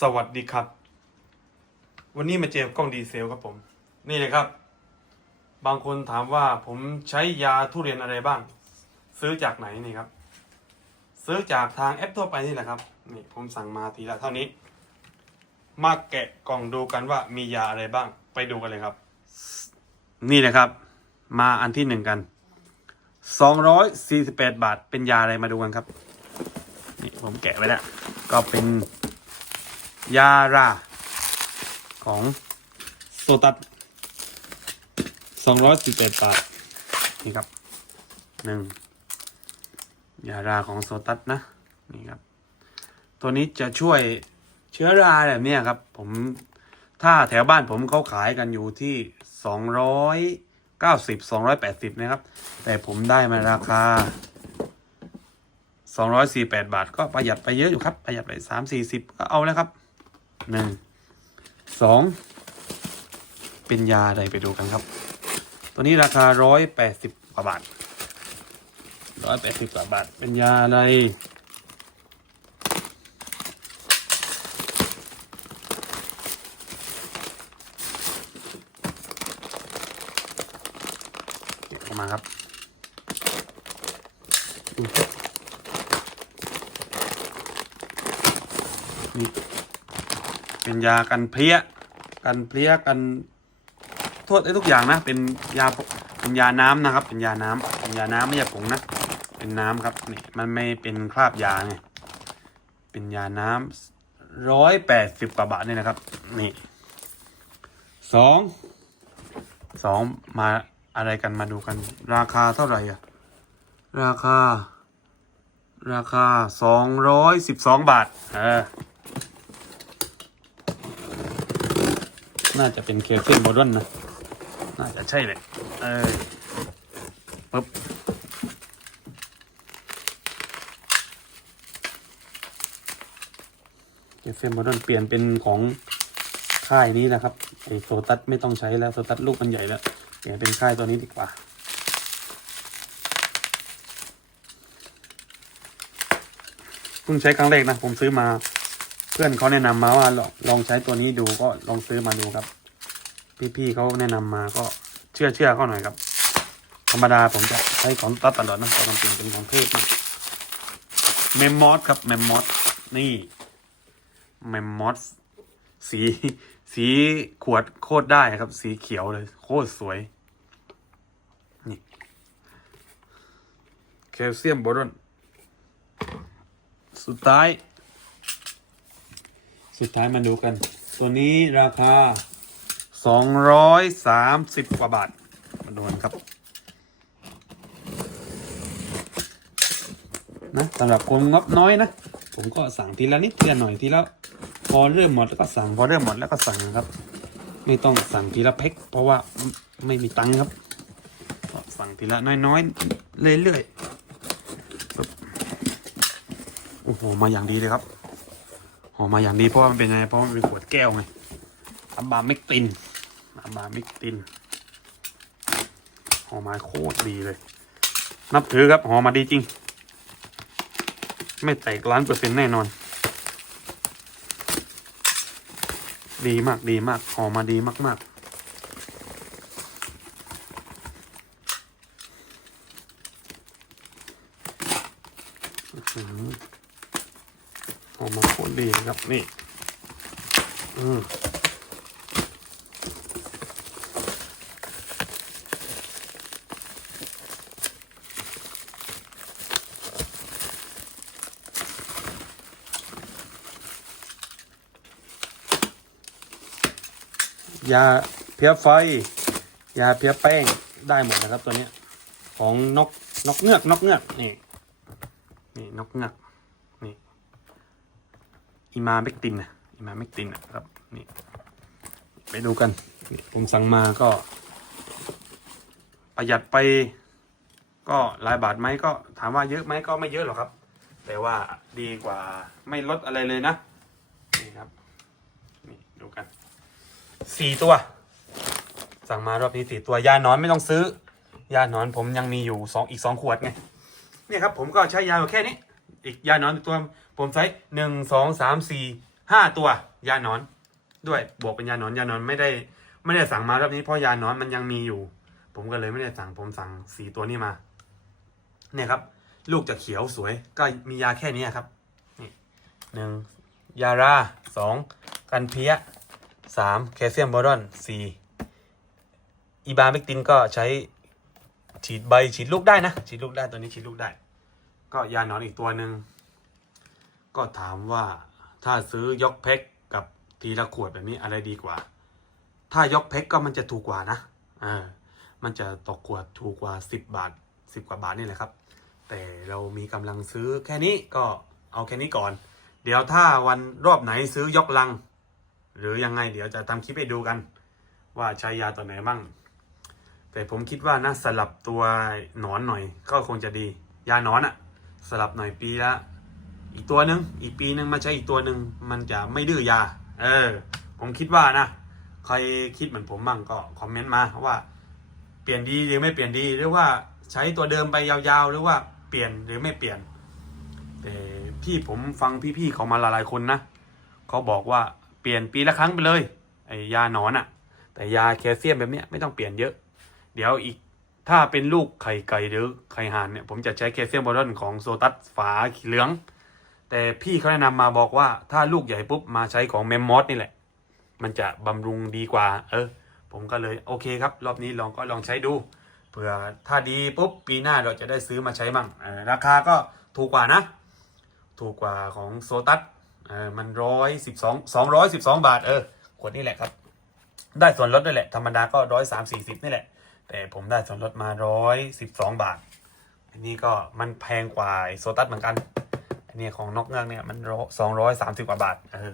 สวัสดีครับ วันนี้มาเจอกล้องดีเซลครับผม นี่เลยครับ บางคนถามว่าผมใช้ยาทุเรียนอะไรบ้าง ซื้อจากไหนนี่ครับ ซื้อจากทางแอปทั่วไปนี่แหละครับ นี่ผมสั่งมาทีละเท่านี้ มาแกะกล่องดูกันว่ามียาอะไรบ้าง ไปดูกันเลยครับ นี่เลยครับ มาอันที่หนึ่งกันสองร้อยสี่สิบแปดบาท เป็นยาอะไรมาดูกันครับ นี่ผมแกะไว้แล้ว ก็เป็น ยารา ของโซตัสสองร้อยสิบเอ็ดบาท นี่ครับหนึ่งยาราของโซตัสนะ นี่ครับ ตัวนี้จะช่วยเชื้อราแบบนี้ครับ ผมถ้าแถวบ้านผมเขาขายกันอยู่ที่สองร้อยเก้าสิบสองร้อยแปดสิบนะครับ แต่ผมได้มาราคาสองร้อยสี่แปดบาท ก็ประหยัดไปเยอะอยู่ครับ ประหยัดไปสามสี่สิบก็เอาแล้วครับ หนึ่งสองเป็นยาอะไรไปดูกันครับ ตัวนี้ราคาร้อยแปดสิบกว่าบาทร้อยแปดสิบกว่าบาท เป็นยาอะไรเก็บออกมาครับนี่ เป็นยากันเพลี้ย กันเพลี้ยกันโทษได้ทุกอย่างนะ เป็นยาเป็นยาน้ำนะครับ เป็นยาน้ำเป็นยาน้ำไม่ใช่ผงนะ เป็นน้ำครับนี่มันไม่เป็นคราบยาไงเป็นยาน้ำร้อยแปดสิบกว่าบาทนี่นะครับ นี่สองสองมาอะไรกันมาดูกัน ราคาเท่าไหร่อะราคา ราคาสองร้อยสิบสองบาท เออ น่าจะเป็นเคเซียมโบดอนนะ น่าจะใช่เลยเออปึ๊บเคเซียมโบดอนเปลี่ยนเป็นของค่ายนี้นะครับไอโซตัสไม่ต้องใช้แล้วโซตัสลูกมันใหญ่แล้ว เปลี่ยนเป็นค่ายตัวนี้ดีกว่าเพิ่งใช้ครั้งแรกนะ ผมซื้อมา เพื่อนเขาแนะนำมาว่าลองใช้ตัวนี้ดูก็ลองซื้อมาดูครับ พี่ๆเขาแนะนำมาก็เชื่อเชื่อเขาหน่อยครับ ธรรมดาผมจะใช้ของตัดตลอดนะเพราะมันเป็นเป็นของเทพนะเมมมอสครับเมมมอสนี่เมมมอสสีสีขวดโคตรได้ครับ สีเขียวเลย โคตรสวยนี่แคลเซียมโบรอนสุดท้าย สุดท้ายมาดูกัน ตัวนี้ราคา 230 กว่าบาท มาดูกันครับ นะสำหรับคนงบน้อยนะ ผมก็สั่งทีละนิดทีละหน่อยทีละพอเริ่มหมดแล้วก็สั่งพอเริ่มหมดแล้วก็สั่งครับ ไม่ต้องสั่งทีละเพ็กเพราะว่าไม่มีตังค์ครับสั่งทีละน้อยๆเรื่อยๆโอ้โหมาอย่างดีเลยครับ ห่อมาอย่างดีเพราะว่ามันเป็นไงเพราะมันเป็นขวดแก้วไงอับบาเมกตินอับบาเมกตินห่อมาโคตรดีเลย นับถือครับห่อมาดีจริง ไม่แตกล้านเปอร์เซ็นต์แน่นอน ดีมากดีมากห่อมาดีมากๆอื้อหือ ออกมา คตรดีครับนี่อืมยาเพี้ยไฟ ยาเพี้ยแป้งได้หมดนะครับตัวนี้ของนกนกเงือกนกเงือกนี่นี่นกเงือก อิมาเมกตินนะอิมาเมกตินนะครับนี่ไปดูกันผมสั่งมาก็ ประหยัดไปก็หลายบาทไหมก็ถามว่าเยอะไหมก็ไม่เยอะหรอกครับ แต่ว่าดีกว่าไม่ลดอะไรเลยนะนี่ครับนี่ดูกันสี่ตัว สั่งมารอบนี้สี่ตัวยาหนอนไม่ต้องซื้อยาหนอนผมยังมีอยู่สองอีกสองขวดไงเนี่ยครับผมก็ใช้ยาแค่นี้ อีกยาหนอนตัว ผมใช้หนึ่งสองสามสี่ห้าตัวยาหนอน ด้วยบวกเป็นยาหนอนยาหนอนไม่ได้ไม่ได้สั่งมารอบนี้เพราะยาหนอนมันยังมีอยู่ ผมก็เลยไม่ได้สั่งผมสั่งสี่ตัวนี้มา เนี่ยครับ ลูกจะเขียวสวยก็มียาแค่นี้ครับนี่หนึ่งยาราสองกันเพี้ยสามแคลเซียมบอรอนสี่อีบาเมกตินก็ใช้ฉีดใบฉีดลูกได้นะฉีดลูกได้ตัวนี้ฉีดลูกได้ ก็ยาหนอนอีกตัวหนึ่ง ก็ถามว่าถ้าซื้อยกแพ็คกับทีละขวดแบบนี้อะไรดีกว่า ถ้ายกแพ็คก็มันจะถูกกว่านะอ่ามันจะตกขวดถูกกว่าสิบบาทสิบกว่าบาทนี่แหละครับ แต่เรามีกำลังซื้อแค่นี้ก็เอาแค่นี้ก่อน เดี๋ยวถ้าวันรอบไหนซื้อยกลัง หรือยังไงเดี๋ยวจะทำคลิปให้ดูกัน ว่าใช้ยาตัวไหนบ้างแต่ผมคิดว่านะสลับตัวหนอนหน่อยก็คงจะดี ยาหนอนอะสลับหน่อยปีละ อีกตัวหนึ่งอีกปีหนึ่งมาใช้อีกตัวหนึ่งมันจะไม่ดื้อยา เออ ผมคิดว่านะใครคิดเหมือนผมบ้างก็คอมเมนต์มาว่าเปลี่ยนดีหรือไม่เปลี่ยนดีหรือว่าใช้ตัวเดิมไปยาวๆ หรือว่าเปลี่ยนหรือไม่เปลี่ยนแต่พี่ผมฟังพี่ๆเขามาหลายๆคนนะเขาบอกว่าเปลี่ยนปีละครั้งไปเลยไอ้ยาหนอนอะแต่ยาแคลเซียมแบบเนี้ยไม่ต้องเปลี่ยนเยอะ เดี๋ยวอีกถ้าเป็นลูกไข่ไก่หรือไข่ห่านเนี่ยผมจะใช้แคลเซียมบอรอนของโซตัสฝาเหลือง แต่พี่เขาแนะนำมาบอกว่าถ้าลูกใหญ่ปุ๊บมาใช้ของเมมมอสนี่แหละ มันจะบำรุงดีกว่า เออ ผมก็เลยโอเคครับ รอบนี้ลองก็ลองใช้ดูเผื่อถ้าดีปุ๊บปีหน้าเราจะได้ซื้อมาใช้มั่งออราคาก็ถูกกว่านะ ถูกกว่าของโซตัสเออมันร้อยสิบสองสองร้อยสิบสองบาทเออขวดนี้แหละครับ ได้ส่วนลดด้วยแหละ ธรรมดาก็ร้อยสามสี่สิบนี่แหละ แต่ผมได้ส่วนลดมาร้อยสิบสองบาทอันนี้ก็มันแพงกว่าโซตัสเหมือนกัน อันนี้ของนกเงือกเนี่ยมันสองร้อยสามสิบกว่าบาทเออ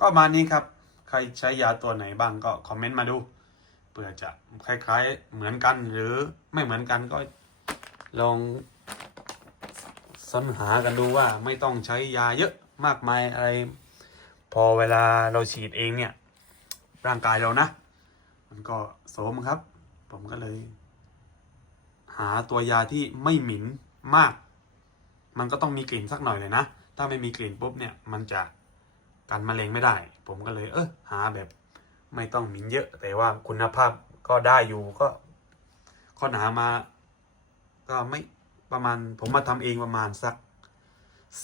ก็มานี้ครับ ใครใช้ยาตัวไหนบ้างก็คอมเมนต์มาดูเผื่อจะคล้ายๆเหมือนกันหรือไม่เหมือนกันก็ลองสรรหากันดูว่าไม่ต้องใช้ยาเยอะมากมายอะไร พอเวลาเราฉีดเองเนี่ย ร่างกายเรานะ มันก็โสมครับ ผมก็เลย หาตัวยาที่ไม่หมิ่นมาก มันก็ต้องมีกลิ่นสักหน่อยเลยนะ ถ้าไม่มีกลิ่นปุ๊บเนี่ยมันจะกันมะเร็งไม่ได้ ผมก็เลยเออหาแบบไม่ต้องมินเยอะ แต่ว่าคุณภาพก็ได้อยู่ก็ค้นหามา ก็ไม่ประมาณ ผมมาทำเองประมาณสัก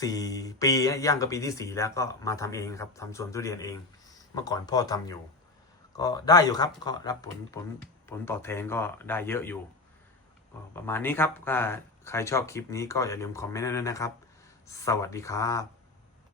สี่ปีย่างกับปีที่สี่แล้วก็มาทำเองครับทำสวนทุเรียนเอง เมื่อก่อนพ่อทำอยู่ ก็ได้อยู่ครับ ก็รับผลผลผลตอบแทนก็ได้เยอะอยู่ ก็ประมาณนี้ครับก็ ใครชอบคลิปนี้ก็อย่าลืมคอมเมนต์ด้วยนะครับ สวัสดีครับ